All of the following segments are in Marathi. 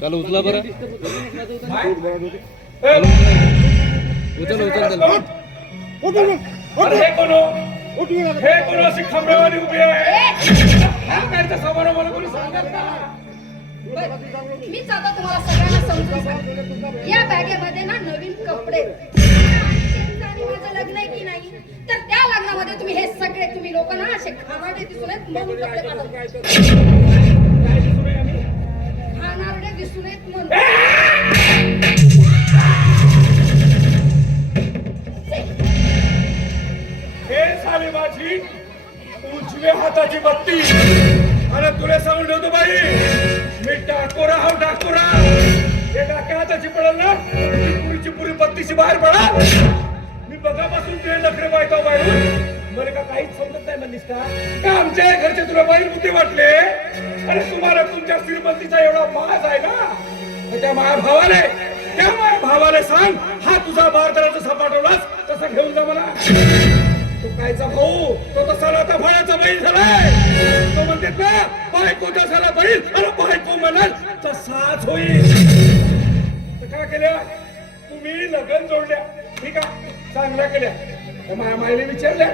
चालू उचला बरं. उचल उचल हे कोण? कोण? अशी खंबेवाली उभी आहे. हा कायचा समारंभ मला कोणी सांगत का? मीच आता तुम्हाला सगळ्यांना समजून सांगते. या बॅगेमध्ये ना नवीन कपडे. आणि माझं लग्न आहे की नाही? तर त्या लग्नामध्ये तुम्ही हे सगळे तुम्ही लोक ना असे खाणारे दिसून म्हणून कपडे घालत. उजव्या हाताची बत्ती. आणि तुला सांगून ठेवतो बाई मी डाकोरा हा डाकोरा. हे डाक्या हाताची पडल ना पुरीची पुरी बत्तीची बाहेर पडा मी बघापासून तुझे नखरे पाहतो बाहेरून मला का काहीच समजत नाही म्हणलीस का? का आमच्या घरचे तुला बाहेर बुद्धी वाटले? अरे तुम्हाला तुमच्या श्रीमंतीचा एवढा माज आहे ना? त्या माझ्या भावाने त्या माझ्या भावाने सांग हा तुझा बारदारा सपाटवलास तसा घेऊन जा मला. कायचा भाऊ तो तसा आता फळाचा बैल झालाय. तो म्हणते ना बायको तसाला बैल अरे बायको म्हणाल तसाच होईल. तर काय केल्या तुम्ही लग्न जोडल्या. ठीक आहे? चांगल्या केल्या. त्या माझ्या माईने विचारल्या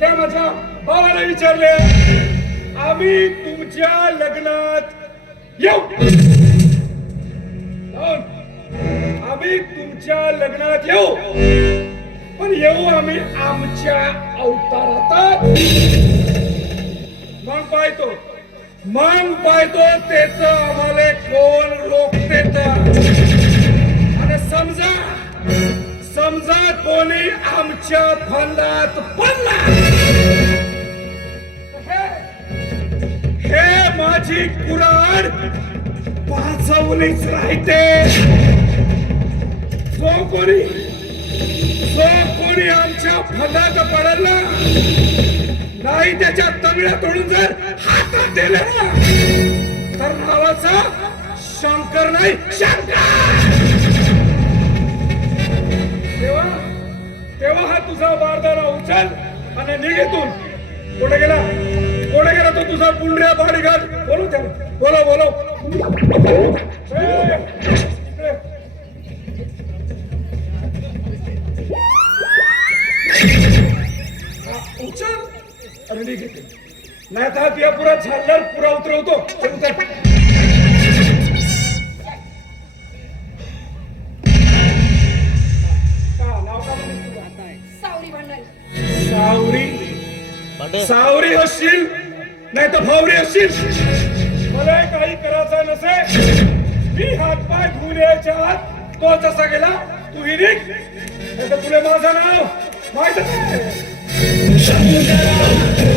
त्या माझ्या भावाला विचारले आम्ही तुमच्या लग्नात येऊ. आम्ही तुमच्या लग्नात येऊ. पण येऊ आम्ही आमच्या अवतारात. मग पाहतो. मग पाहतो तेच आम्हाला कोण रोखतेत आणि समजा समजा कोणी आमच्या फंदात पडला. हे- हे माझी कुराड पाचवलीच राहते. जो कोणी कोणी आमच्या नाही. त्याच्या तंगड्या तोडून जर हातात दिले तर नावाचा शंकर नाही शंकर! तेव्हा तेव्हा हा तुझा बारदारा उचल आणि निघेतून कुठे गेला. कुठे गेला तो तुझा पुंड्या बाडीघाट बोलू त्याला. बोलो बोलो नाही तर हा पुरा झाडल्यावर पुरा उतरवतो. ते उतर. का नाव का म्हणतेस तुझं? सावरी. असशील नाही तर भावरी असशील. मला काही करायचं नसे. मी हातपाय धुवून यायच्या आत तो जसा गेला तू ही निघ. नाही तर तुला माझं नाव माहीत Yeah.